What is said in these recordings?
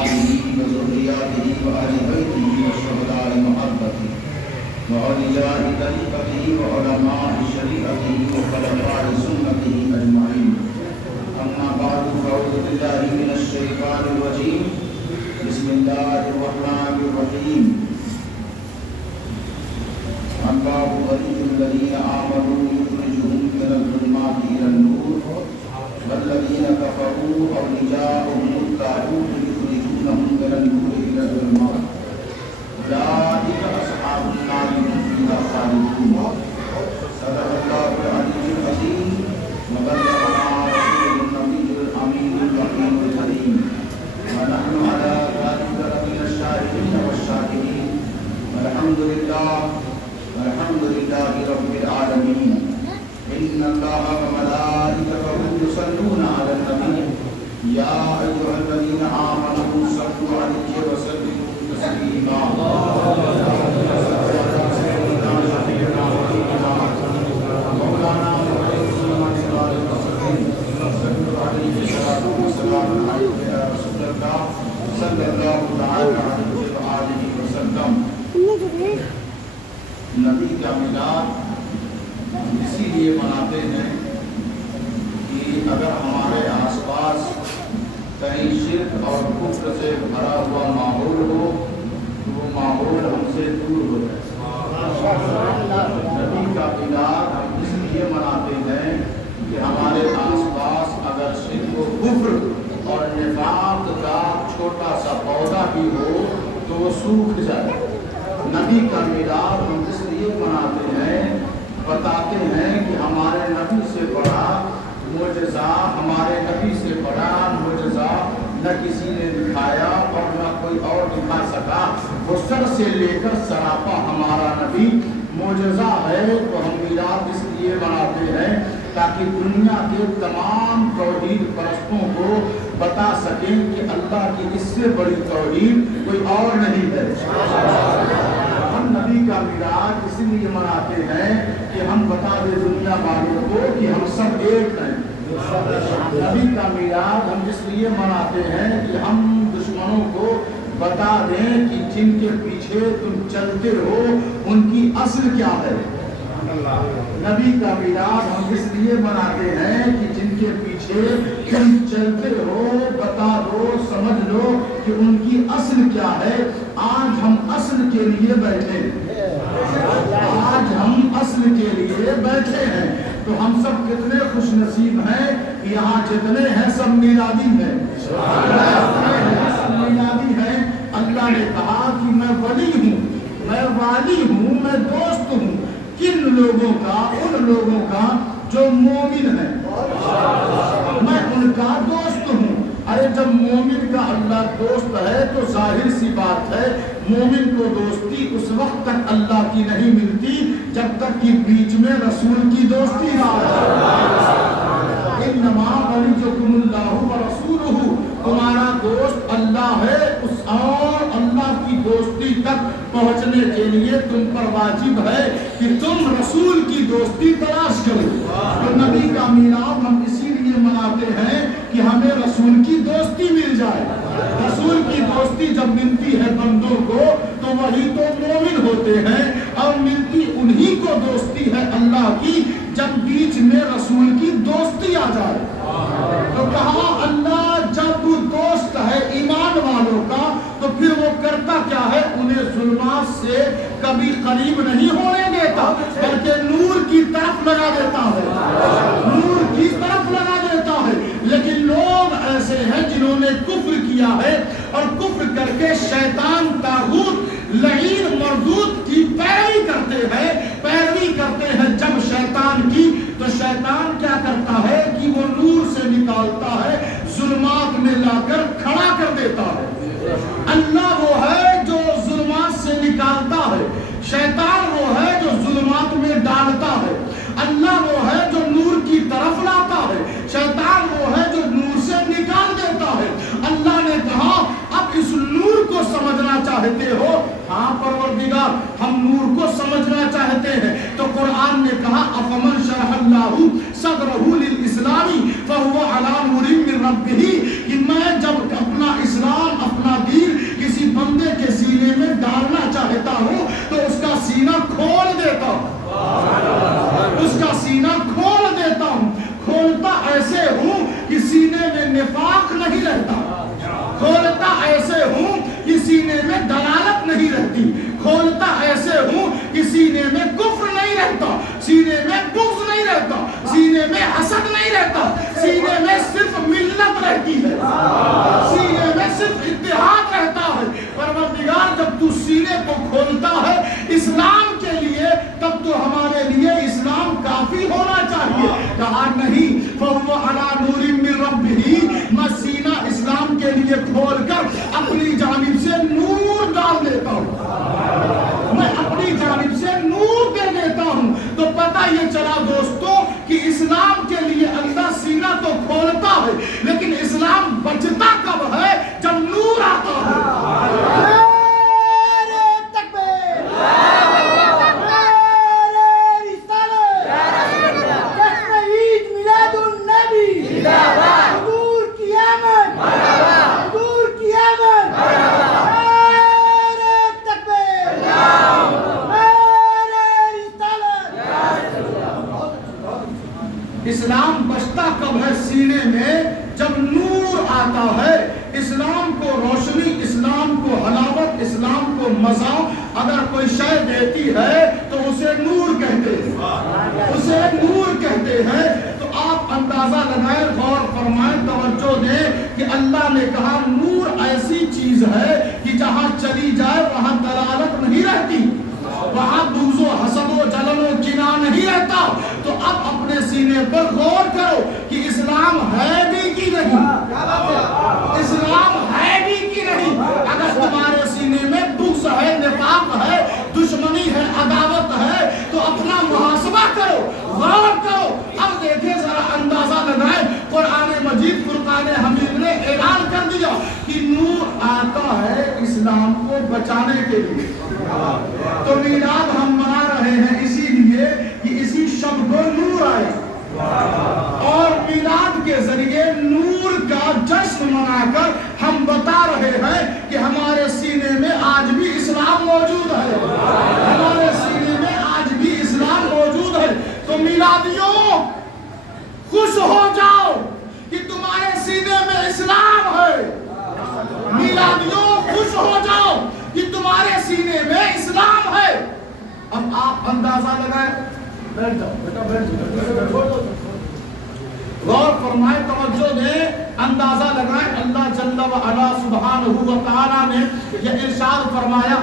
وأصحابه وذرياته وأهل بيته وشهداء محبته وأولياء طريقته وعلماء شريعته وخلفاء سنته أجمعين. أما بعد فأعوذ بالله من الشيطان الرجيم. بسم الله الرحمن الرحيم. الله ولي الذين آمنوا يخرجهم من الظلمات إلى النور والذين كفروا أولياؤهم الطاغوت يخرجونهم من النور إلى الظلمات أولئك أصحاب النار هم فيها خالدون. صدق الله العلي العظيم. وبلغنا رسول النبي الأمين الرحيم الكريم ونحن على ذلك لمن الشاهدين والشاكرين والحمد لله رب العالمين. إن الله وملائكته يصلون على النبي يا أيها الذين آمنوا صلوا عليه وسلموا تسليما. مولانا صلی اللہ تعالی علیہ وآلہ وسلم. نبی کا میلاد اسی لیے مناتے ہیں کہ اگر ہمارے آس پاس کہیں شرک اور کفر سے بھرا ہوا ماحول ہو تو وہ ماحول ہم سے دور ہو جائے. نبی کا میلاد ہم اس لیے مناتے ہیں کہ ہمارے آس پاس اگر شرک و کفر اور نفاق کا چھوٹا سا پودا بھی ہو تو وہ سوکھ جائے. نبی کا میلاد ہم اس لیے مناتے ہیں، بتاتے ہیں کہ ہمارے نبی سے بڑا معجزہ، ہمارے نبی سے بڑا معجزہ نہ کسی نے دکھایا اور نہ کوئی اور دکھا سکا. وہ سر سے لے کر سراپا ہمارا نبی معجزہ ہے. تو ہم میلاد اس لیے مناتے ہیں تاکہ دنیا کے تمام توحید پرستوں کو بتا سکیں کہ اللہ کی اس سے بڑی توحید کوئی اور نہیں ہے. ہم نبی کا میلاد اس لیے مناتے ہیں کہ ہم بتا دیں دنیا والوں کو کہ ہم سب ایک ہیں. نبی کا میلاد ہم اس لیے مناتے ہیں کہ ہم دشمنوں کو بتا دیں کہ جن کے پیچھے تم چلتے ہو ان کی اصل کیا ہے. نبی کا میلاد ہم اس لیے مناتے ہیں کہ جن کے پیچھے تم چلتے ہو بتا دو، سمجھ لو کہ ان کی اصل کیا ہے. آج ہم اصل کے لیے بیٹھے ہیں، آج ہم اصل کے لیے بیٹھے ہیں. تو ہم سب کتنے خوش نصیب ہیں کہ یہاں جتنے ہیں سب میلادی ہیں، سب میلادی ہیں. اللہ نے کہا کہ میں ولی ہوں، میں والی ہوں، میں دوست ہوں. کن لوگوں کا؟ ان لوگوں کا جو مومن ہیں، میں ان کا دوست ہوں. ارے جب مومن کا اللہ دوست ہے تو ظاہر سی بات ہے مومن کو دوستی اس وقت تک اللہ کی نہیں ملتی جب تک کہ بیچ میں رسول کی دوستی نہ ہو. انما ولیکم اللہ ورسولہ، تمہارا دوست اللہ ہے. اس اور اللہ کی دوستی تک پہنچنے کے لیے تم پر واجب ہے کہ تم رسول کی دوستی تلاش کرو. تو نبی کا میلاد ہم اسی لیے مناتے ہیں کہ ہمیں رسول کی دوستی مل جائے. رسول کی دوستی جب ملتی ہے بندوں کو تو وہی تو مومن ہوتے ہیں، اور ملتی انہی کو دوستی ہے اللہ کی جب بیچ میں رسول کی دوستی آ جائے. تو کہا اللہ جب وہ دوست ہے ایمان والوں کا تو پھر وہ کرتا کیا ہے؟ انہیں ظلمات سے کبھی قریب نہیں ہونے دیتا بلکہ نور کی طرف لگا دیتا ہے، نور کی طرف لگا دیتا ہے. لیکن لوگ ایسے ہیں جنہوں نے کفر کیا ہے اور کفر کر کے شیطان طاغوت لعین مردود کی پیروی کرتے ہیں جب شیطان کی. تو شیطان کیا کرتا ہے کہ وہ نور سے نکالتا ہے، ظلمات میں لا کر کھڑا کر دیتا ہے. اللہ وہ ہے جو ظلمات سے نکالتا ہے، شیطان وہ ہے جو ظلمات میں ڈالتا ہے. اللہ وہ ہے جو نور کی طرف لاتا ہے، شیطان وہ ہے جو نور سے نکال دیتا ہے. اللہ نے کہا اب اس نور کو سمجھنا چاہتے ہو؟ ہاں پروردگار ہم نور کو سمجھنا چاہتے ہیں. تو قرآن نے کہا افمن شرح اللہ صدرہ للاسلام فهو علی نور من ربہ، کہ میں جب اپنا اسلام اپنا کھولتا ایسے ہوں کہ سینے میں کفر نہیں رہتا، سینے میں بغض نہیں رہتا، سینے میں حسد نہیں رہتا، سینے میں صرف ملت رہتی ہے، سینے میں صرف اتحاد رہتا ہے۔ پروردگار جب تو سینے کو کھولتا ہے اسلام کے لیے، تب تو ہمارے لیے اسلام کافی ہونا چاہیے۔ کہا نہیں، فَهُوَ عَلَى نُورٍ مِّن رَبِّهِ، میں سینہ اسلام کے لیے کھول کر اپنی جانب سے نور ڈال دیتا ہوں، میں اپنی جانب سے نور دے دیتا ہوں۔ تو پتہ یہ چلا دوستو کہ اسلام کے لیے اللہ سینہ تو کھولتا ہے، لیکن اسلام بچتا کب ہے؟ جب نور آتا ہے۔ اسلام بچتا کب ہے سینے میں؟ جب نور آتا ہے۔ اسلام کو روشنی، اسلام کو حلاوت، اسلام کو مزہ اگر کوئی شے دیتی ہے تو اسے نور کہتے ہیں، اسے نور کہتے ہیں۔ تو آپ اندازہ لگائیں، غور فرمائیں، توجہ دیں کہ اللہ نے کہا نور ایسی چیز ہے کہ جہاں چلی جائے وہاں دلالت نہیں رہتی، وہاں بغض و حسد و جلن و کینہ نہیں رہتا۔ تو اب اپنے سینے پر غور کرو کہ اسلام ہے بھی کی نہیں، اسلام ہے بھی کی نہیں۔ اگر تمہارے سینے میں بغض ہے، نفاق ہے، دشمنی ہے، عداوت ہے، تو اپنا محاسبہ کرو، غور کرو۔ اب دیکھیں ذرا، اندازہ لگائیں، قرآن مجید فرقان حمید نے اعلان کر دیا کہ نور آتا ہے اسلام کو بچانے کے لیے۔ تو میلاد ہم منا رہے ہیں اسی لیے کہ اسی شب کو نور آئے، اور میلاد کے ذریعے نور کا جشن منا کر ہم بتا رہے ہیں کہ ہمارے سینے میں آج بھی اسلام موجود ہے، ہمارے سینے میں آج بھی اسلام موجود ہے۔ تو میلادیوں خوش ہو جاؤ کہ تمہارے سینے میں اسلام ہے، میلادیوں خوش ہو جاؤ کہ تمہارے سینے میں اسلام ہے۔ اب آپ اندازہ لگائیں، بیٹھ جاؤ بیٹا، بیٹھ جاؤ، غور فرمائیں، توجہ دیں، اندازہ لگائیں۔ اللہ جل و علا سبحانہ و تعالیٰ نے یہ ارشاد فرمایا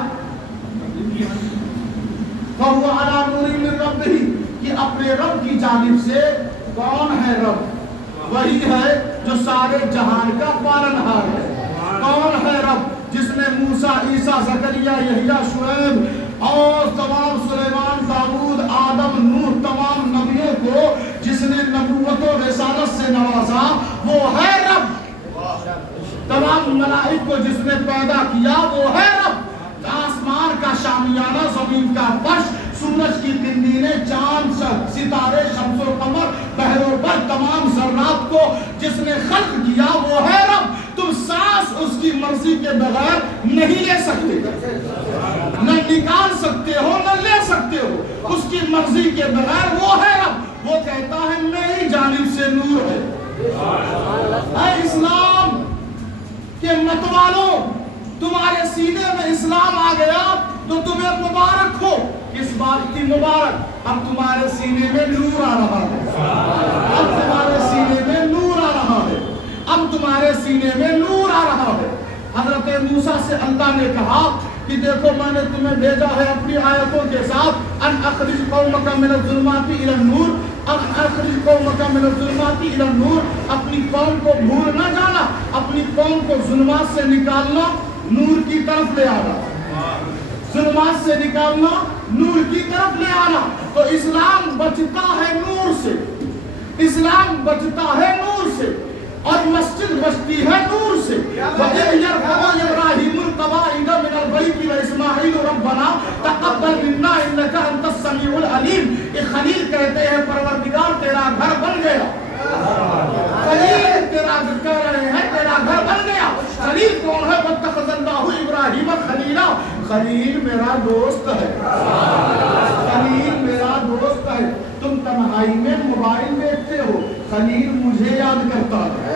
فَهُوَ عَلَى نُورٍ مِّن رَبِّهِ، کہ اپنے رب کی جانب سے۔ کون ہے رب؟ وہی ہے جو سارے جہان کا پالنہار ہے۔ کون ہے رب؟ جس نے موسیٰ، عیسیٰ، زکریا، یحییٰ، شعیب اور تمام سلیمان، داؤد، آدم، نوح، تمام نبیوں کو جس نے نبوت و رسالت سے نوازا، وہ ہے رب۔ تمام ملائک کو جس نے پیدا کیا، وہ ہے رب۔ آسمان کا شامیانہ، زمین کا فرش، سورج کی کرنیں، چاند، ستارے، شمس و قمر، بحر و بر، تمام ذرات کو جس نے خلق کیا، وہ ہے رب۔ تم سانس اس کی مرضی کے بغیر نہیں لے سکتے، نہ نکال سکتے ہو نہ لے سکتے ہو، اس کی مرضی کے بغیر وہ ہے رب۔ وہ کہتا ہے میری جانب سے نور ہے۔ اے اسلام کے متوالوں، تمہارے سینے میں اسلام آ گیا تو تمہیں مبارک ہو۔ اس بات کی مبارک، اب تمہارے سینے میں نور آ رہا ہے، اب تمہارے سینے میں نور آ رہا ہے، اب تمہارے سینے میں نور آ رہا ہے۔ حضرت موسیٰ سے اللہ نے کہا کہ دیکھو میں نے تمہیں بھیجا ہے اپنی آیتوں کے ساتھ، ان اخرج قومک من الظلمات الى النور، اخرج قومک من الظلمات الى النور، اپنی قوم کو بھول نہ جانا، اپنی قوم کو ظلمات سے نکالنا، نور کی طرف لے آنا، ظلمات سے نکالنا، نور کی طرف لے آنا۔ تو اسلام بچتا ہے نور سے، اسلام بچتا ہے نور سے، اور مسجد بچتی ہے نور سے۔ وَإِذْ يَرْفَعُ إِبْرَاهِيمُ الْقَوَاعِدَ مِنَ الْبَيْتِ وَإِسْمَاعِيلُ رَبَّنَا تَقَبَّلْ مِنَّا إِنَّكَ أَنْتَ السَّمِيعُ الْعَلِيمُ۔ یہ خلیل کہتے ہیں پروردگار تیرا گھر بن گیا، خلیل تیرا کہہ رہے ہیں تیرا گھر بن گیا۔ خلیل کون ہے؟ وَاتَّخَذَ اللَّهُ إِبْرَاهِيمَ خَلِيلًا، خلیل میرا دوست ہے، خلیل میرا دوست ہے۔ تم تنہائی میں موبائل دیکھتے ہو، خلیل مجھے یاد کرتا ہے،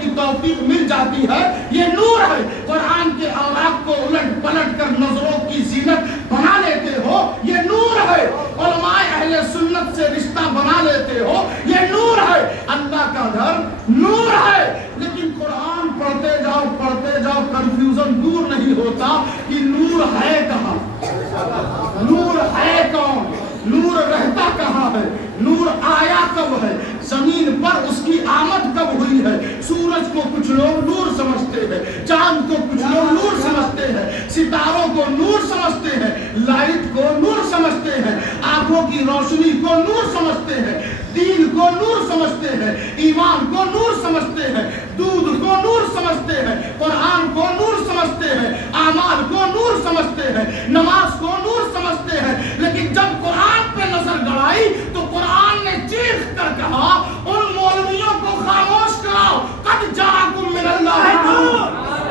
کی توفیق مل جاتی ہے، یہ نور ہے۔ قرآن کے اوراق کو الٹ پلٹ کر نظروں کی زینت بنا لیتے ہو، یہ نور ہے۔ علماء اہل سنت سے رشتہ بنا لیتے ہو، یہ نور ہے۔ اللہ کا گھر نور ہے، لیکن قرآن پڑھتے جاؤ کنفیوژن دور نہیں ہوتا کہ نور ہے کہاں، نور ہے کون، نور رہتا کہاں ہے، نور آیا کب ہے، زمین پر اس کی آمد کب ہوئی ہے۔ سورج کو کچھ لوگ نور سمجھتے ہیں، چاند کو کچھ لوگ نور سمجھتے ہیں، ستاروں کو نور سمجھتے ہیں، لائٹ کو نور سمجھتے ہیں، آنکھوں کی روشنی کو نور سمجھتے ہیں، دین کو نور سمجھتے ہیں، ایمان کو نور سمجھتے ہیں، دودھ کو نور سمجھتے ہیں، قرآن کو نور سمجھتے ہیں، اعمال کو نور سمجھتے ہیں، نماز کو نور سمجھتے ہیں۔ لیکن جب قرآن پہ نظر گڑائی تو قرآن نے چیخ کر کہا ان مولویوں کو خاموش کراؤ، قد جاءکم من اللہ نور،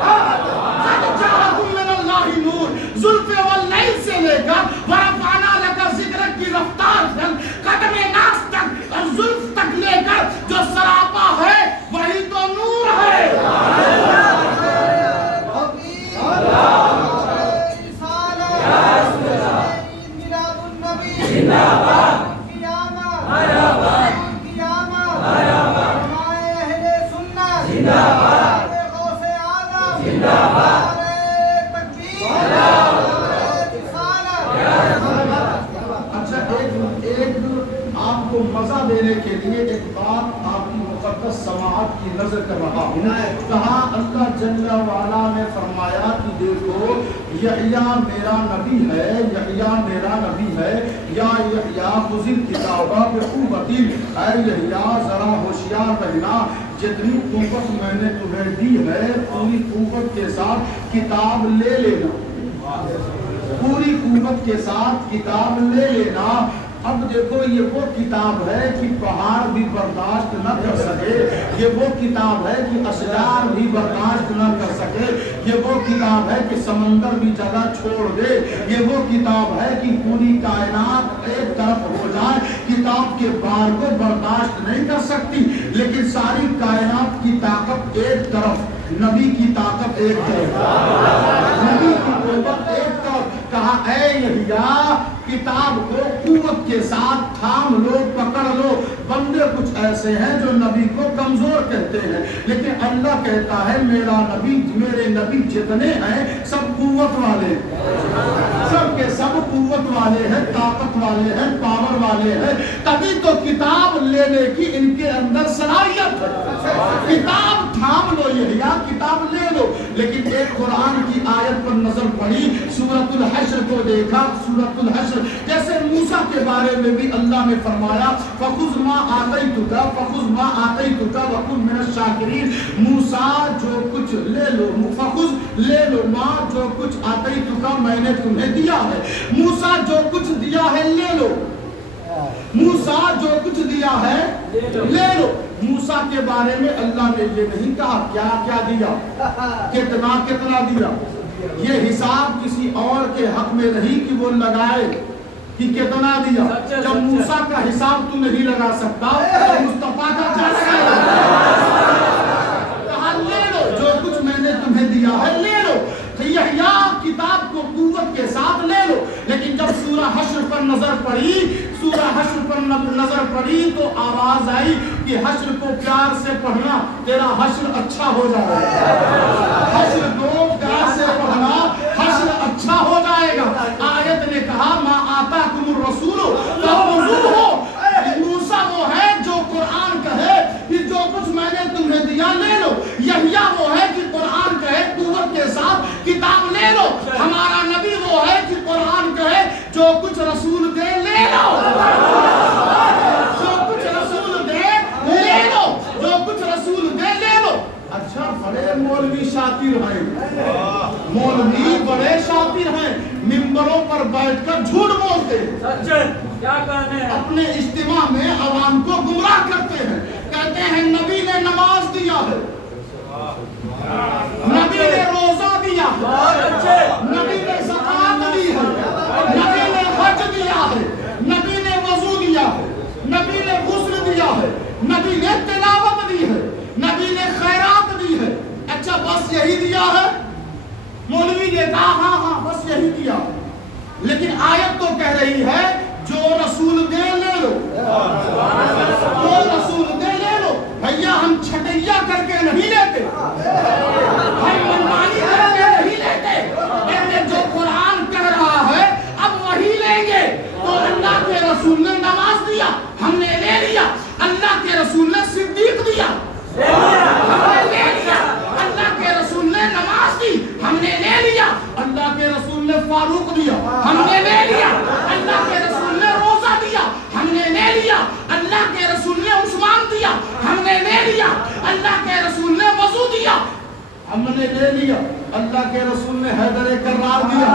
قد جاءکم من اللہ نور۔ زلف واللیل سے لے کر ورفعنا لک ذکرک کی رفتار تک، قدم ناس تک اور زلف تک لے کر جو سراپا ہے وہی تو نور ہے۔ مزہ دینے کے لیے ایک بات آپ کی مقدس سماعت کی نظر کر رہا ہوں۔ کہا اللہ جل وعلا نے فرمایا کہ دیکھو یحییٰ میرا نبی ہے، یحییٰ میرا نبی ہے، یا یحییٰ خذ الکتاب بقوۃ، اے یحییٰ ذرا ہوشیار رہنا، جتنی قوت میں نے تمہیں دی ہے پوری قوت کے ساتھ کتاب لے لینا، پوری قوت کے ساتھ کتاب لے لینا۔ اب دیکھو یہ وہ کتاب ہے کہ پہاڑ بھی برداشت نہ کر سکے، یہ وہ کتاب ہے کہ اشجار بھی برداشت نہ کر سکے، یہ وہ کتاب ہے کہ سمندر بھی جگہ چھوڑ دے، یہ وہ کتاب ہے کہ پوری کائنات ایک طرف ہو جائے، کتاب کے بار کو برداشت نہیں کر سکتی، لیکن ساری کائنات کی طاقت ایک طرف، نبی کی طاقت ایک طرف، نبی کی قوت ایک طرف۔ کہا اے یحییٰ کتاب کو قوت کے ساتھ تھام لو، پکڑ لو۔ بندے کچھ ایسے ہیں جو نبی کو کمزور کہتے ہیں، لیکن اللہ کہتا ہے میرا نبی، میرے نبی جتنے ہیں سب قوت والے، سب کے سب قوت والے ہیں، طاقت والے ہیں، پاور والے ہیں۔ تبھی تو کتاب لینے کی ان کے اندر صلاحیت ہے۔ کتاب تھام لو یحییٰ، کتاب لے لو۔ لیکن ایک قرآن کی آیت پر نظر پڑی، سورۃ الحشر کو دیکھا، سورۃ الحشر جیسے موسیٰ کے بارے میں بھی اللہ نے فرمایا فَخُذْ مَا آتَيْتُكَ فَخُذْ مَا آتَيْتُكَ وَكُن مِّنَ الشَّاكِرِينَ۔ موسیٰ جو کچھ لے لو، فَخُذْ لے لو، ماں جو کچھ آتَيْتُكَ میں نے تمہیں دیا ہے، موسیٰ جو کچھ دیا ہے لے لو، موسیٰ جو کچھ دیا ہے لے لو۔ موسیٰ کے بارے میں اللہ نے یہ نہیں کہا کیا کیا دیا، کتنا کتنا دیا، یہ حساب کسی اور کے حق میں نہیں کہ وہ لگائے کہ کتنا دیا۔ جب موسیٰ کا حساب تو نہیں لگا سکتا تو مصطفیٰ کا کیا لگائے؟ کہا لے لو، جو کچھ میں نے تمہیں دیا ہے لے لو۔ یحییٰ کتاب کو قوت کے ساتھ لے لو۔ لیکن جب سورہ حشر پر نظر پڑی، سورہ حشر پر نظر پڑی تو آواز آئی کہ حشر کو پیار سے پڑھنا، تیرا حشر اچھا ہو جائے گا، حشر کو پیار سے پڑھنا، حشر اچھا ہو جائے گا۔ آیت نے کہا ما آتاکم الرسول فخذوہ، موسیٰ وہ ہے جو قرآن کہے کہ جو کچھ میں نے تمہیں دیا لے لو، یحییٰ وہ ہے کہ قرآن کہے قوت کے ساتھ کتاب لے لو، ہمارا نبی وہ ہے کہ قرآن کہے جو کچھ رسول دے لے لو، جو کچھ رسول دے لے لو، جو کچھ رسول دے لے لو۔ اچھا بڑے مولوی شاطر ہیں، مولوی بڑے شاطر ہیں، ممبروں پر بیٹھ کر جھوٹ بولتے ہیں، اپنے اجتماع میں عوام کو گمراہ کرتے ہیں، کہتے ہیں نبی نے نماز دیا ہے، نبی نے روزہ دیا ہے، نبی نے زکوٰۃ دی ہے، نبی نے حج دیا ہے، نبی نے وضو دیا ہے، نبی نے غسل دیا ہے، نبی نے تلاوت دی ہے، کہا ہاں ہاں بس یہی کیا، لیکن آیت تو کہہ رہی ہے جو رسول دے لے لو، جو رسول دے لے لو۔ بھیا ہم چھٹیا کر کے نہیں لیتے، ہم منمانی کر کے نہیں لیتے، لیکن جو قرآن کہہ رہا ہے اب وہی لیں گے۔ تو اللہ کے رسول نے نماز دیا، ہم نے لے لیا۔ اللہ کے رسول نے صدیق دیا، ہم نے لے لیا۔ اللہ کے رسول نے نماز دی، ہم نے لے لیا۔ اللہ کے رسول نے فاروق دیا، ہم نے لے لیا۔ اللہ کے رسول نے روزہ دیا، ہم نے لے لیا۔ اللہ کے رسول نے عثمان دیا، ہم نے لے لیا۔ اللہ کے رسول نے وضو دیا، ہم نے لے لیا۔ اللہ کے رسول نے حیدر کرار دیا،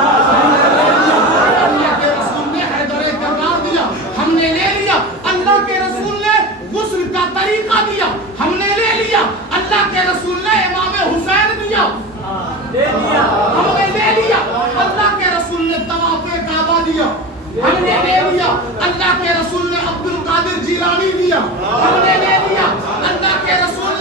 اللہ کے رسول نے حیدر کرار دیا، ہم نے لے لیا۔ اللہ کے رسول نے غسل کا طریقہ دیا، ہم نے لے لیا۔ اللہ کے رسول نے امام حسین دیا، ہم نے لے لیا۔ اللہ کے رسول نے طواف کعبہ دیا، ہم نے لے لیا۔ اللہ کے رسول نے عبد القادر جیلانی دیا، ہم نے لے لیا۔ اللہ کے رسول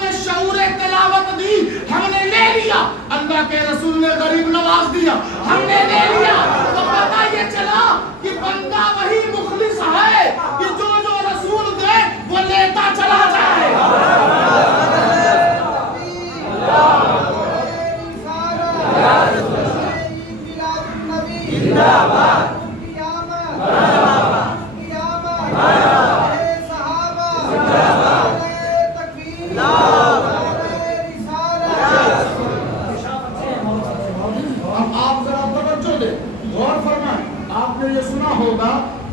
نے شعور تلاوت دی، ہم نے لے لیا۔ اللہ کے رسول نے غریب نواز دیا، ہم نے لے لیا۔ تو پتہ یہ چلا کہ بندہ وہی مخلص ہے کہ جو رسول دے وہ لیتا چلا جائے۔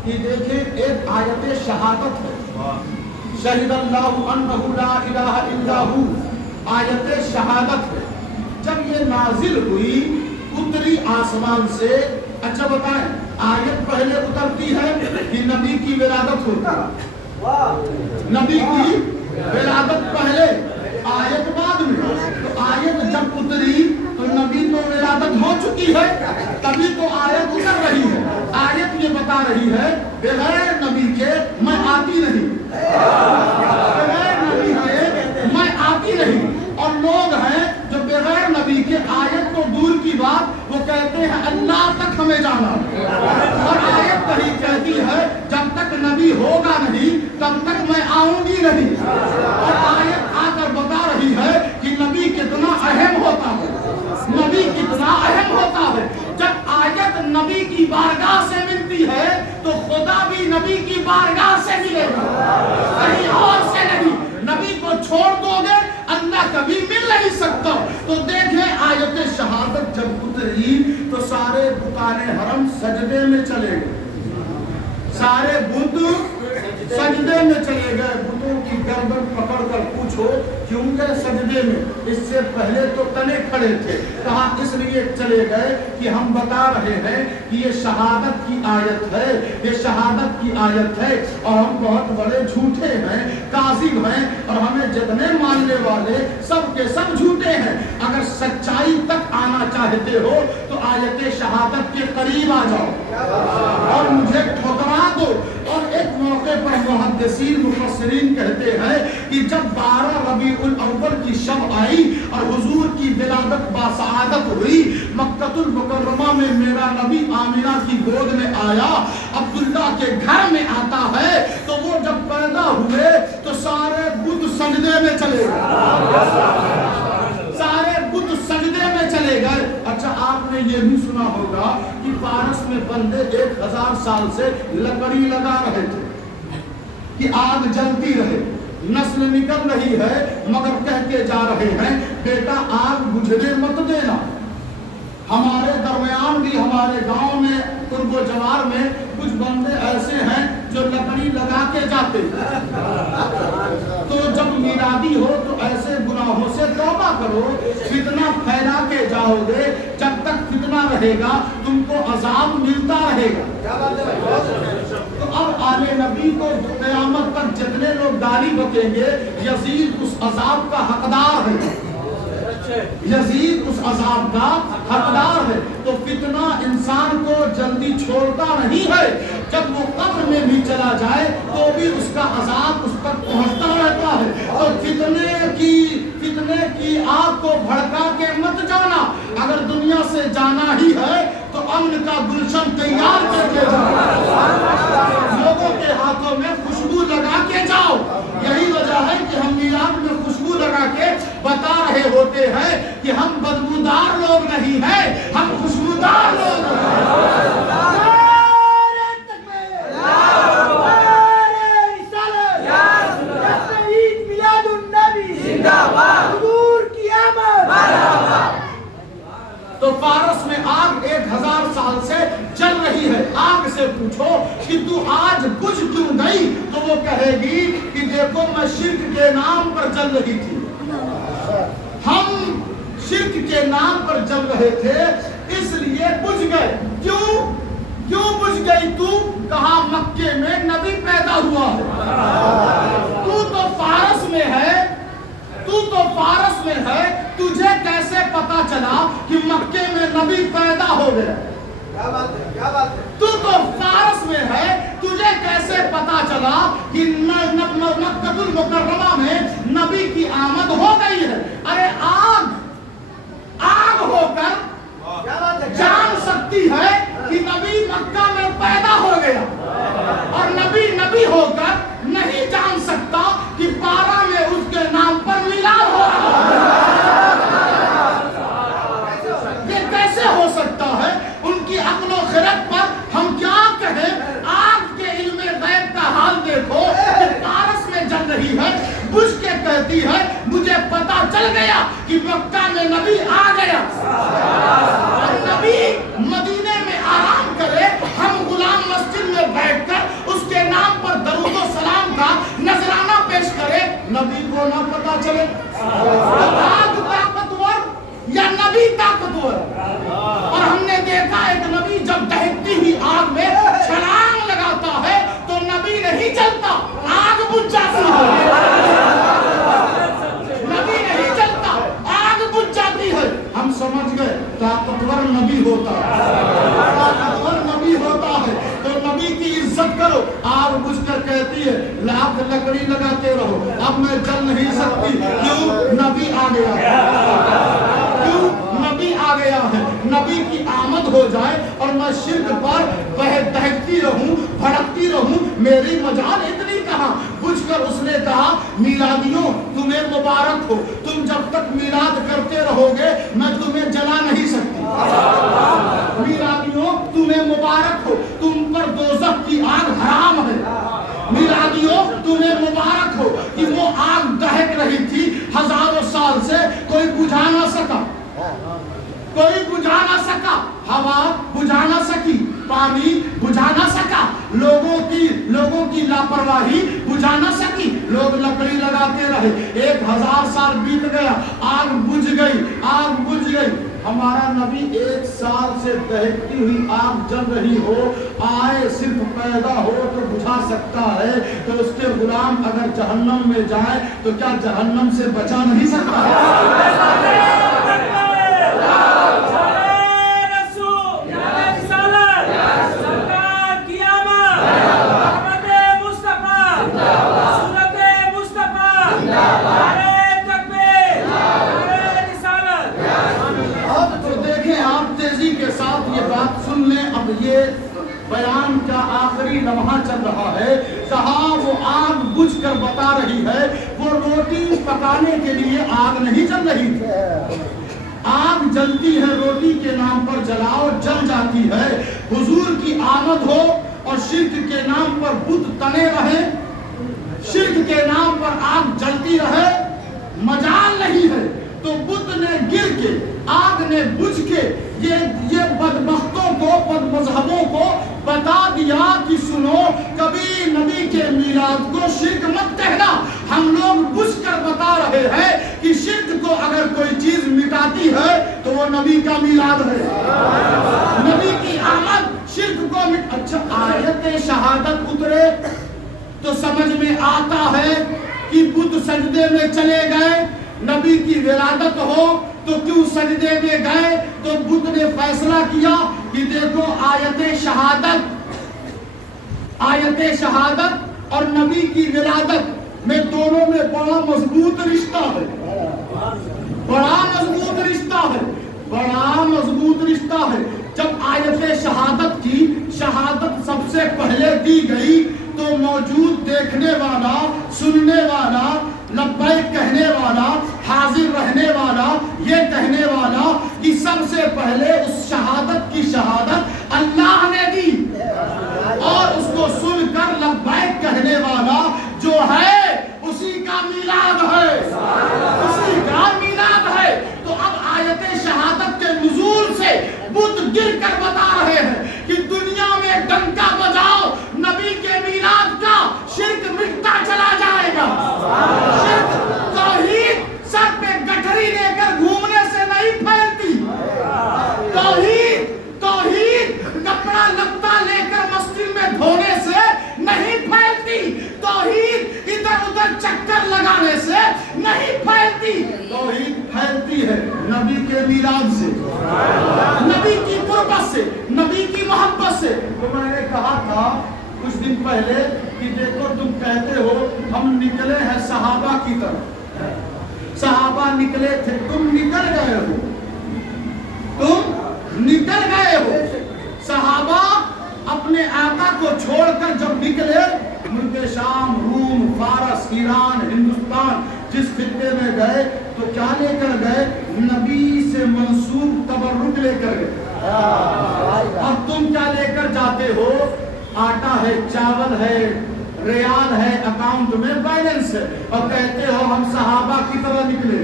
کہ دیکھیں ایک آیت شہادت ہے، شہید اللہ انہ لا الہ الا ہو، آیت شہادت ہے۔ جب یہ نازل ہوئی اتری آسمان سے، اچھا بتائیں آیت پہلے اترتی ہے کہ نبی کی ولادت ہوتی ہے؟ نبی کی ولادت پہلے، آیت بعد میں۔ تو آیت جب اتری تو نبی تو ولادت ہو چکی ہے، تبھی تو آیت اتر رہی ہے۔ آیت یہ بتا رہی ہے بغیر نبی کے میں آتی نہیں، بغیر نبی کے میں آتی نہیں۔ اور لوگ ہیں جو بغیر نبی کے آیت کو دور کی بات وہ کہتے ہیں اللہ تک ہمیں جانا، اور آیت کہیں کہتی ہے جب تک نبی ہوگا نہیں تب تک میں آؤں گی نہیں۔ اور آیت آ کر بتا رہی ہے کہ نبی کتنا اہم ہوتا ہے، نبی کتنا اہم ہوتا ہے۔ جب آیت نبی کی بارگاہ سے ملتی ہے تو خدا بھی نبی کی بارگاہ سے ملے گا، کہیں اور سے نہیں۔ نبی کو چھوڑ دو گے اللہ کبھی مل نہیں سکتا۔ تو دیکھیں آیت شہادت جب اتری تو سارے بتانے حرم سجدے میں چلے گئے، سارے بت سجدے میں چلے گئے۔ بتوں کی گردن پکڑ کر پوچھو کیوں گئے سجدے میں؟ اس سے پہلے تو تنے کھڑے تھے۔ کہا اس لیے چلے گئے کہ ہم بتا رہے ہیں کہ یہ شہادت کی آیت ہے، یہ شہادت کی آیت ہے، اور ہم بہت بڑے جھوٹے ہیں، کاذب ہیں، اور ہمیں جتنے ماننے والے سب کے سب جھوٹے ہیں۔ اگر سچائی تک آنا چاہتے ہو تو آیت شہادت کے قریب آ جاؤ اور مجھے ٹھکرا دو۔ اور ایک موقع پر محدثین مفسرین کہتے ہیں کہ جب 12 ربیع الاول کی شب آئی اور حضور کی ولادت باسعادت ہوئی، مکہ المکرمہ میں میرا نبی آمنہ کی گود میں آیا، عبداللہ کے گھر میں آتا ہے، تو وہ جب پیدا ہوئے تو سارے بت سجدے میں چلے گئے، سارے بت سجدے میں چلے گئے۔ اچھا آپ نے یہ بھی سنا ہوگا کہ پارس میں بندے 1000 سال سے لکڑی لگا رہے تھے کہ آگ جلتی رہے، نسل نکل رہی ہے، مگر کہہ کے جا رہے ہیں بیٹا آگ بجھنے مت دینا۔ ہمارے درمیان بھی ہمارے گاؤں میں قرب و جوار میں کچھ بندے ایسے ہیں جو لکڑی لگا کے جاتے ہیں، تو جب میلادی ہو تو ایسے گناہوں سے توبہ کرو، فتنہ پھیلا کے جاؤ گے، جب تک فتنہ رہے گا تم کو عذاب ملتا رہے گا۔ تو اب آل نبی کو قیامت تک جتنے لوگ گالی بکیں گے یزید اس عذاب کا حقدار ہے، یزید اس عذاب کا حقدار ہے۔ تو فتنہ انسان کو جلدی چھوڑتا نہیں ہے، جب وہ قبر میں بھی چلا جائے تو بھی اس کا عذاب اس تک پہنچتا رہتا ہے۔ تو فتنے کی آگ کو بھڑکا کے مت جانا، اگر دنیا سے جانا ہی ہے تو امن کا گلشن تیار کر کے جاؤ، لوگوں کے ہاتھوں میں خوشبو لگا کے جاؤ۔ یہی وجہ ہے کہ ہم میلاد میں خوشبو لگا کے بتا رہے ہوتے ہیں کہ ہم بدبودار لوگ نہیں ہیں، ہم خوشبودار لوگ ہیں۔ تو فارس میں آگ 1000 سال سے جل رہی ہے، آگ سے پوچھو کہ تو آج بجھ کیوں گئی، تو وہ کہے گی کہ دیکھو میں شرک کے نام پر جل رہی تھی، ہم شرک کے نام پر جل رہے تھے اس لیے بجھ گئے۔ کیوں بجھ گئی تو؟ کہا مکے میں نبی پیدا ہوا ہے، تو فارس میں ہے، فارس میں ہے، تجھے کیسے پتا چلا کہ مکے میں نبی پیدا ہو گیا؟ کیا بات ہے؟ تو فارس میں ہے، تجھے کیسے پتا چلا کہ مکہ المکرمہ میں نبی کی آمد ہو گئی ہے؟ ارے آگ ہو کر جان سکتی ہے کہ نبی مکہ میں پیدا ہو گیا، اور نبی ہو کر نہیں جان سکتا کہ پارا میں اس کے نام پر میلاد ہو رہا ہے۔ یہ کیسے ہو سکتا ہے؟ ان کی عقل و خرد پر ہم کیا کہیں؟ آگ کے علم غیب کا حال دیکھو کہ پارس میں جل رہی ہے، بجھ کے کہتی ہے مجھے پتا چل گیا کہ مکہ میں نبی آ گیا، اور نبی مدینے میں آرام کرے، ہم غلام مسجد میں بیٹھ کر اس کے نام پر درود و سلام کا نذرانہ پیش کرے، نبی کو نہ پتا چلے؟ آگ طاقتور یا نبی طاقتور؟ اور ہم نے دیکھا ایک نبی جب دہتی ہوئی آگ میں چھلانگ لگاتا ہے تو نبی نہیں جلتا، آگ بجھ جاتی ہے، نبی نہیں جلتا، آگ بجھ جاتی ہے۔ ہم سمجھ گئے طاقتور نبی ہوتا ہے، تو نبی کی عزت کرو۔ آگ بجھ کر کہتی ہے لاکھ لکڑی لگاتے رہو، اب میں جل نہیں سکتی، کیوں؟ نبی آ گیا ہے، نبی کی آمد ہو جائے اور میں شرک پر دہکتی رہوں، بھڑکتی رہوں، میری مجال اتنی کہاں؟ بجھ کر اس نے کہا میلادیوں تمہیں مبارک ہو، تم جب تک میلاد کرتے رہو گے میں تمہیں جلا نہیں سکتی، میلادیوں تمہیں مبارک ہو، تم پر دوزخ کی آگ حرام ہے، میلادیوں تمہیں مبارک ہو کہ وہ آگ دہک رہی تھی ہزاروں سال سے، کوئی بجھا نہ سکا، کوئی بجھا نہ سکا، ہوا بجھا نہ سکی، پانی بجھا نہ سکا، لوگوں کی لاپرواہی بجھا نہ سکی، لوگ لکڑی لگاتے رہے، 1000 سال بیت گیا، آگ بجھ گئی۔ ہمارا نبی 1 سال سے دہکتی ہوئی آگ جل رہی ہو، آئے صرف پیدا ہو تو بجھا سکتا ہے، تو اس کے غلام اگر جہنم میں جائے تو کیا جہنم سے بچا نہیں سکتا؟ یہ بیان کا آخری لمحہ چل رہا ہے، کہاں وہ آگ بجھ کر بتا رہی ہے، وہ روٹی پکانے کے لیے آگ نہیں جل رہی تھی، آگ جلتی ہے روٹی کے نام پر، جلاؤ جل جاتی ہے، حضور کی آمد ہو اور شرک کے نام پر بت تنے رہے، شرک کے نام پر آگ جلتی رہے، مجال نہیں ہے، تو بت نے گر کے، آگ نے بجھ کے یہ بدبختوں کو، بد مذہبوں کو بتا دیا کہ سنو کبھی نبی کے میلاد کو شرک مت کہنا، ہم لوگ بجھ کر بتا رہے ہیں کہ شرک کو اگر کوئی چیز مٹاتی ہے تو وہ نبی کا میلاد ہے، نبی کی آمد شرک کو اچھا آیت شہادت اترے تو سمجھ میں آتا ہے کہ بت سجدے میں چلے گئے، نبی کی ولادت ہو تو کیوں سجدے میں گئے؟ تو بت نے فیصلہ کیا کہ دیکھو آیت شہادت اور نبی کی ولادت میں دونوں میں بڑا مضبوط رشتہ ہے، بڑا مضبوط دی گئی تو موجود دیکھنے والا، سننے والا، لبیک کہنے والا، حاضر رہنے والا، یہ کہنے والا کہ سب سے پہلے اس شہادت کی شہادت اللہ نے دی، اور اس کو سن کر لبیک کہنے والا جو ہے اسی کا میلاد ہے، اسی کا میلاد ہے۔ تو اب آیت شہادت کے نزول سے بت گر کر بتا رہے ہیں کہ دنیا میں ڈنکا بجاؤ نبی کے میلاد کا، شرک مٹتا چلا جائے گا۔ شرک، توحید سر پہ گٹھری لے کر گھومنے سے نہیں پھیلتی، توحید کپڑا لپٹا لے کر مسجد میں دھونے سے نہیں پھیلتی، توحید ادھر ادھر چکر لگانے سے نہیں پھیلتی، توحید پھیلتی ہے نبی کے میلاد سے، نبی کی قربت سے، نبی کی محبت سے۔ تو میں نے کہا تھا کچھ دن پہلے کہ دیکھو تم کہتے ہو ہم نکلے ہیں صحابہ کی طرف، صحابہ نکلے تھے، تم نکل گئے ہو، تم نکل گئے ہو۔ صحابہ اپنے آقا کو چھوڑ کر جب نکلے، ملک شام، روم، فارس، ایران، ہندوستان، جس خطے میں گئے تو کیا لے کر گئے؟ نبی سے منسوب تبرک لے کر گئے۔ اب تم کیا لے کر جاتے ہو؟ آٹا ہے، چاول ہے، ریال ہے، اکاؤنٹ میں بیلنس ہے، اور کہتے ہو ہم صحابہ کی طرح نکلے۔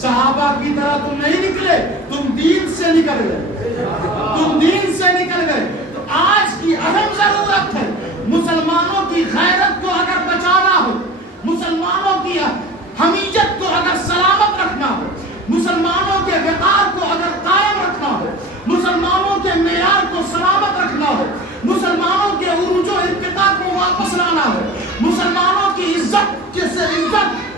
صحابہ کی طرح تم نہیں نکلے، تم دین سے نکل گئے، تم دین سے نکل گئے۔ تو آج کی اہم ضرورت ہے مسلمانوں کی غیرت کو اگر بچانا ہو، مسلمانوں کی حمیت کو اگر سلامت رکھنا ہو، مسلمانوں کے وقار کو اگر قائم رکھنا ہو، مسلمانوں کے معیار کو سلامت رکھنا ہو، مسلمانوں کے عروج و ارتقاء کو واپس لانا ہے، مسلمانوں کی عزت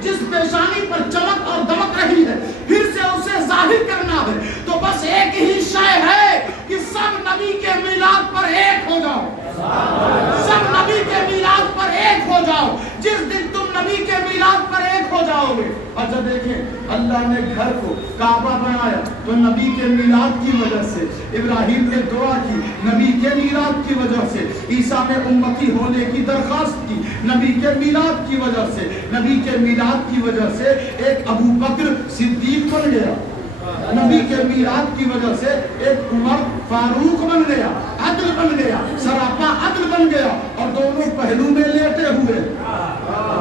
جس پیشانی پر چمک اور دمک رہی ہے پھر سے اسے ظاہر کرنا ہے، تو بس ایک ہی شے ہے کہ سب نبی کے میلاد پر ایک ہو جاؤ، سب نبی کے میلاد پر ایک ہو جاؤ۔ جس دن تم نبی کے میلاد پر ایک ہو جاؤ گے، اور جب دیکھیں اللہ نے گھر کو کعبہ بنایا تو نبی کے میلاد کی وجہ سے، ابراہیم نے دعا کی نبی کے میلاد کی وجہ سے، عیسیٰ نے امتی ہونے کی درخواست کی نبی کے میلاد کی وجہ سے، نبی کے میلاد کی وجہ سے ایک ابو بکر صدیق بن گیا، نبی کے میلاد کی وجہ سے ایک عمر فاروق بن گیا، عدل بن گیا، سراپا عدل بن گیا، اور دونوں پہلو میں لیٹے ہوئے۔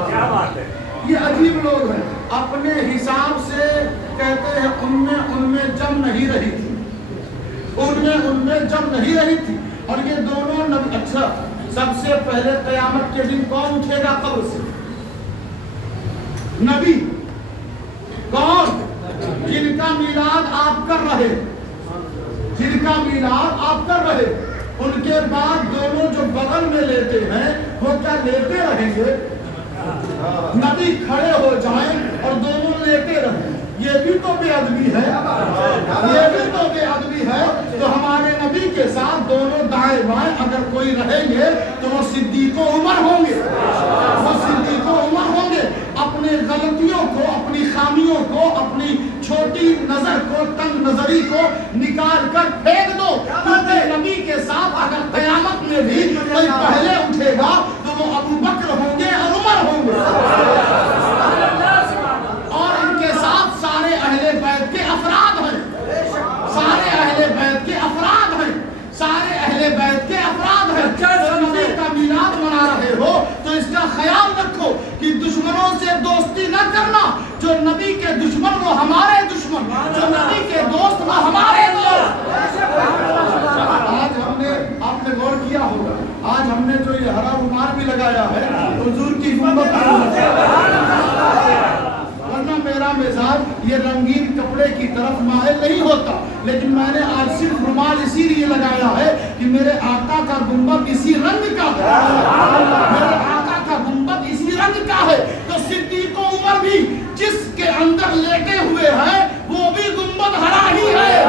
کیا بات ہے، یہ عجیب لوگ ہیں، اپنے حساب سے کہتے ہیں ان میں جم نہیں رہی تھی، ان میں جم نہیں رہی تھی، اور یہ دونوں نبی۔ اچھا، سب سے پہلے قیامت کے دن کون اٹھے گا قبر سے؟ نبی۔ کون؟ جن کا میلاد آپ کر رہے، جن کا میلاد آپ کر رہے، ان کے بعد دونوں جو بغل میں لیتے ہیں وہ کیا لیتے رہیں گے؟ نبی کھڑے ہو جائیں اور دونوں لیتے رہیں، یہ بھی تو بے ادبی ہے، یہ بھی تو بے ادبی ہے۔ تو ہمارے نبی کے ساتھ دونوں دائیں بائیں اگر کوئی رہیں گے تو وہ صدیق و عمر ہوں گے، وہ صدیق و عمر ہوں گے۔ اپنے غلطیوں کو، اپنی خامیوں کو، اپنی چھوٹی نظر کو، تنگ نظری کو نکال کر پھینک دو، کیونکہ نبی کے ساتھ اگر قیامت میں بھی کوئی پہلے اٹھے گا تو وہ ابو بکر ہوں گے اور عمر ہوں گے، اور ان کے ساتھ سارے اہل بیت کے افراد ہیں، سارے اہل بیت کے افراد ہیں، سارے اہل بیت کے افراد ہیں۔ جب نبی کا میلاد منا رہے ہو تو اس کا خیال رکھو کہ دشمنوں سے دوستی نہ کرنا، جو نبی کے دشمن وہ ہمارے دشمن، جو نبی کے دوست وہ ہمارے دوست۔ آج ہم نے، آپ نے غور کیا ہوگا، آج ہم نے جو یہ ہرا رومال بھی لگایا ہے حضور کی امت، ورنہ میرا مزاج یہ رنگین کپڑے کی طرف مائل نہیں ہوتا، لیکن میں نے آج صرف رومال اسی لیے لگایا ہے کہ میرے آقا کا گنبد اسی رنگ کا ہے، میرے آقا کا گنبد اسی رنگ کا ہے۔ تو صدیق و عمر بھی جس کے اندر لیٹے ہوئے ہیں وہ بھی گنبد ہرا ہی ہے۔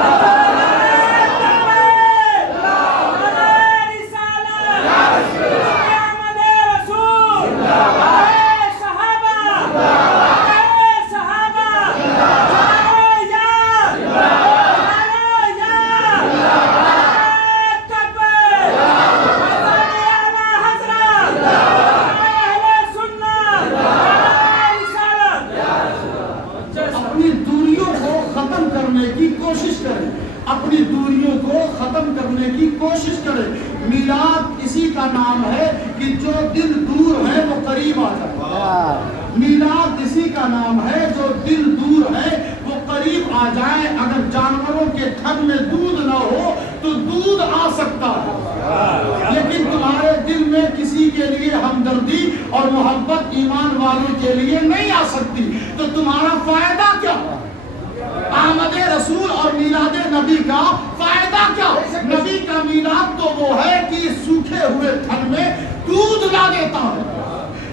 ختم کرنے کی کوشش کریں، اپنی دوریوں کو ختم کرنے کی کوشش کریں۔ میلاد اسی کا نام ہے کہ جو دل دور ہے وہ قریب آ جائے۔ میلاد اسی کا نام ہے جو دل دور ہے وہ قریب آ جائے۔ اگر جانوروں کے تھن میں دودھ نہ ہو تو دودھ آ سکتا ہے، لیکن تمہارے دل میں کسی کے لیے ہمدردی اور محبت ایمان والوں کے لیے نہیں آ سکتی، تو تمہارا فائدہ کیا؟ آمد رسول اور میلاد نبی کا فائدہ کیا؟ نبی کا میلاد تو وہ ہے کہ سوکھے ہوئے تھن میں دودھ لا دیتا ہے۔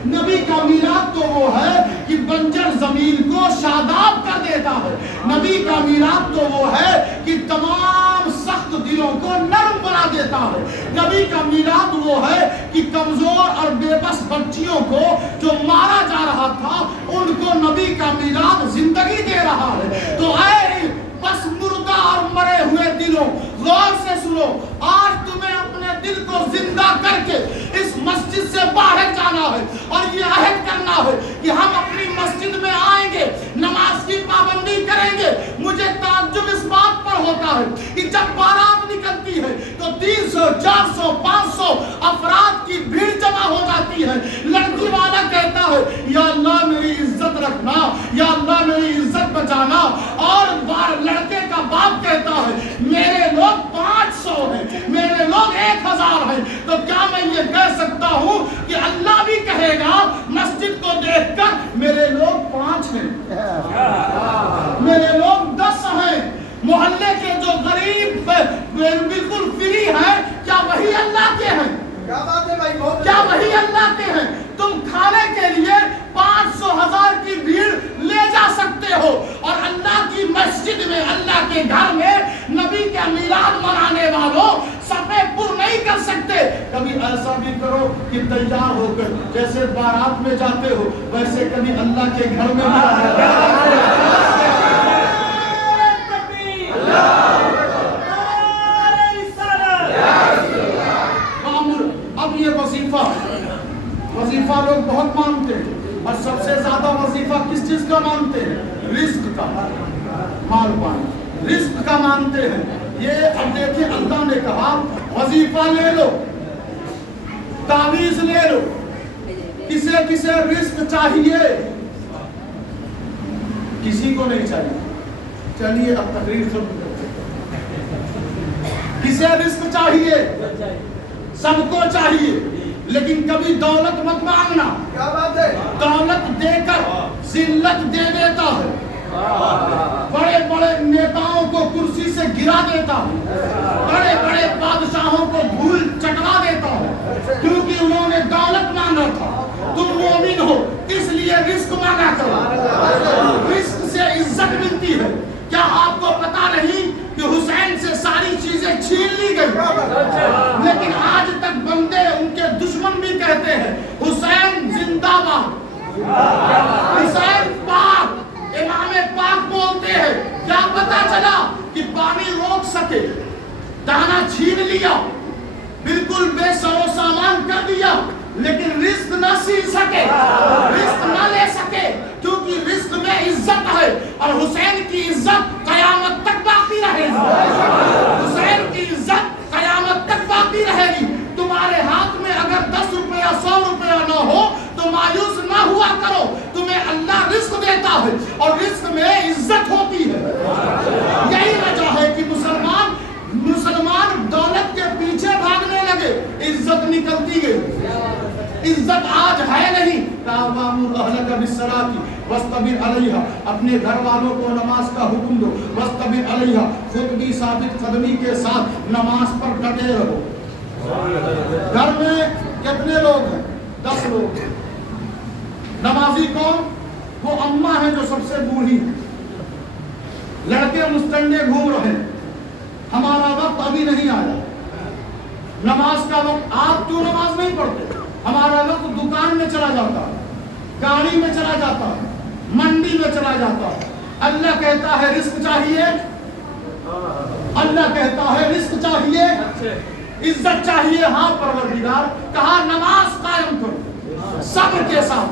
نبی کا میلاد تو وہ ہے کہ بنجر زمین کو شاداب کر دیتا ہے۔ نبی کا میلاد تو وہ ہے کہ تمام سخت دلوں کو نرم بنا دیتا ہے۔ نبی کا میلاد وہ ہے کہ کمزور اور بے بس بچیوں کو جو مارا جا رہا تھا ان کو نبی کا میلاد زندگی دے رہا ہے۔ تو اے بس مردہ اور مرے ہوئے دلوں، غور سے سنو، آج تمہیں اپنے دل کو زندہ کر کے اس مسجد سے باہر جانا ہے اور یہ عہد کرنا ہے کہ ہم اپنی مسجد میں آئیں گے، نماز کی پابندی کریں گے۔ مجھے تعجب اس بات پر ہوتا ہے کہ جب بارات نکلتی ہے تو 300 400 500 افراد کی بھیڑ جمع ہو جاتی ہے۔ لڑکی والا کہتا ہے یا اللہ میری عزت رکھنا، یا اللہ میری عزت بچانا، اور لڑکے کا باپ کہتا ہے میرے لوگ 500 ہیں، میرے لوگ 1000 ہیں۔ تو کیا میں یہ کہہ سکتا ہوں کہ اللہ بھی کہے گا مسجد کو دیکھ کر میرے لوگ 5 ہیں، میرے لوگ 10 ہیں؟ محلے کے جو غریب بالکل فری ہیں کیا وہی اللہ کے ہیں؟ کیا وہی اللہ کے ہیں؟ تم کھانے کے لیے 500 1000 کی بھیڑ لے جا سکتے ہو اور اللہ کی مسجد میں، اللہ کے گھر میں نبی کا میلاد منانے والوں صفے پر نہیں کر سکتے۔ کبھی ایسا بھی کرو کہ تیار ہو کر جیسے بارات میں جاتے ہو ویسے کبھی اللہ کے گھر میں اب یہ وظیفہ لوگ بہت مانتے ہیں، اور سب سے زیادہ وظیفہ کس چیز کا مانتے ہیں؟ رزق کا، مال پانی، رزق کا مانتے ہیں۔ یہ اب دیکھیں اللہ نے کہا وظیفہ لے لو، تعویذ لے لو، کسے کسے رزق چاہیے؟ کسی کو نہیں چاہیے۔ چلیے اب تقریر ختم کرتے ہیں۔ کسے رزق چاہیے؟ سب کو چاہیے، لیکن کبھی دولت مت مانگنا۔ کیا بات ہے؟ دولت دے کر ذلت دے دیتا ہے، بڑے بڑے نیتاؤں کو کرسی سے گرا دیتا ہے، بڑے بڑے بادشاہوں کو دھول چٹا دیتا ہے، کیونکہ انہوں نے دولت مانگا تھا۔ تم مومن ہو اس لیے رزق مانگا کرو، رزق سے عزت ملتی ہے۔ کیا آپ کو پتا نہیں کہ حسین سے ساری چیزیں چھین لی گئی، لیکن آج تک بندے ان کے دشمن بھی کہتے ہیں حسین زندہ باد، حسین پاک، امام پاک بولتے ہیں۔ کیا پتا چلا کہ پانی روک سکے، دانا چھین لیا، بالکل بے سر و سامان کر دیا، لیکن رزق نہ سین سکے، رزق نہ لے سکے، کیونکہ رزق میں عزت ہے اور حسین کی عزت قیامت تک باقی رہے گی۔ حسین کی عزت قیامت تک باقی رہے گی۔ تمہارے ہاتھ میں اگر 10 روپیہ 100 روپیہ نہ ہو تو مایوس نہ ہوا کرو، تمہیں اللہ رزق دیتا ہے اور رزق میں عزت ہوتی ہے۔ یہی وجہ ہے کہ مسلمان دولت کے پیچھے بھاگنے لگے، عزت نکلتی گئی۔ عزت آج ہے نہیں۔ وَأْمُرْ أَهْلَكَ بِالصَّلَاةِ وَاسْتَبِرْ عَلَيْهَا، اپنے گھر والوں کو نماز کا حکم دو۔ وَاسْتَبِرْ عَلَيْهَا، خود بھی ثابت قدمی کے ساتھ نماز پر ڈٹے رہو۔ گھر میں کتنے لوگ ہیں؟ 10 لوگ۔ نمازی کون؟ وہ اماں ہیں جو سب سے بوڑھی ہیں۔ لڑکے مستنڈے گھوم رہے ہیں، ہمارا وقت ابھی نہیں آیا، نماز کا وقت۔ آپ کیوں نماز نہیں پڑھتے؟ ہمارا وقت دکان میں چلا جاتا ہے، گاڑی میں چلا جاتا ہے، منڈی میں چلا جاتا ہے۔ اللہ کہتا ہے رزق چاہیے، اللہ کہتا ہے رزق چاہیے، عزت چاہیے، ہاں پروردگار کہا نماز قائم کرو، صبر کے ساتھ،